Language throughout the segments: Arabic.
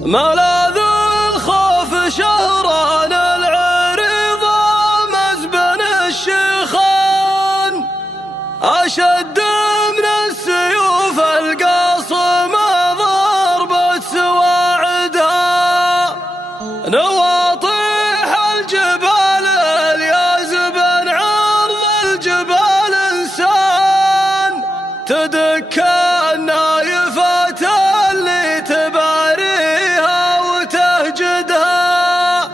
ملاذ الخوف شهران العريضة مزبن الشيخان، أشد من السيوف القاصمة ضربت سواعدها، نواطيح الجبال اليازبن عرض الجبال إنسان، تدك النايفات اللي تباريها وتهجدها،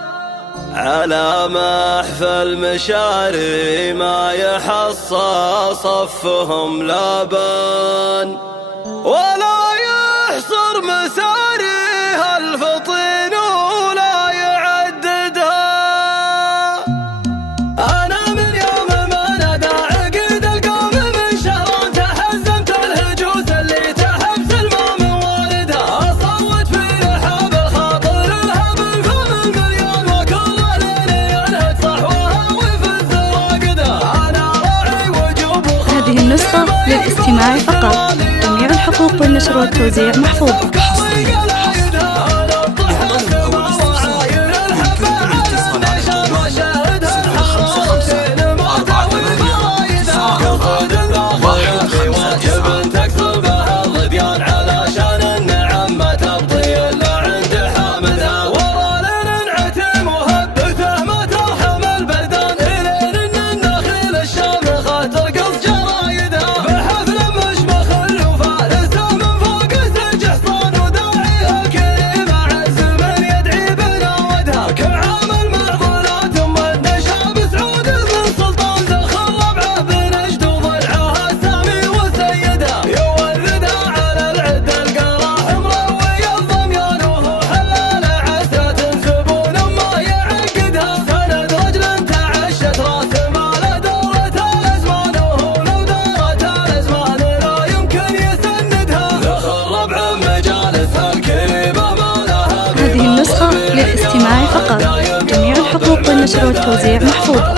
على محفى المشاري ما يحصى صفهم لابان، ولا يحصر مساريها الفطين ولا يعددها. أنا من يوم ما نادى عقد القوم من شهران تحزمت الهجوس اللي تحبس الماء من واردها، أصوت في رحاب الخاطر الهب الفم المليون وكل ليلي ينهد صحوها ويفز راقدها. أنا راعي وجوب هذه النسخة للاستماع فقط، جميع الحقوق والنشر والتوزيع محفوظة. للاستماع فقط، جميع الحقوق والنشر والتوزيع محفوظة.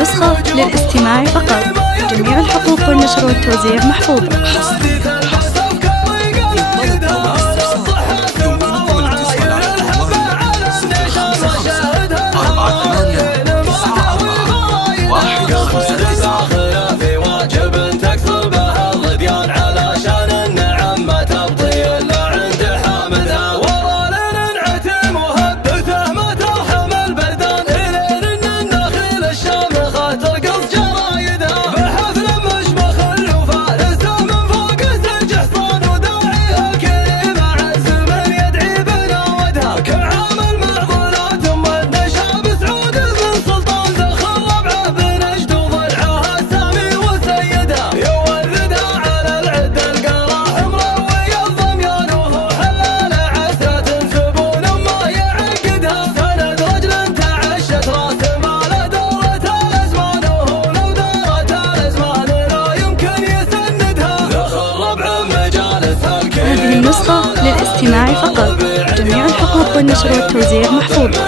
نسخة للاستماع فقط، جميع الحقوق والنشر والتوزيع محفوظة. نسخة للاستماع فقط، جميع الحقوق والنشر والتوزيع محفوظة.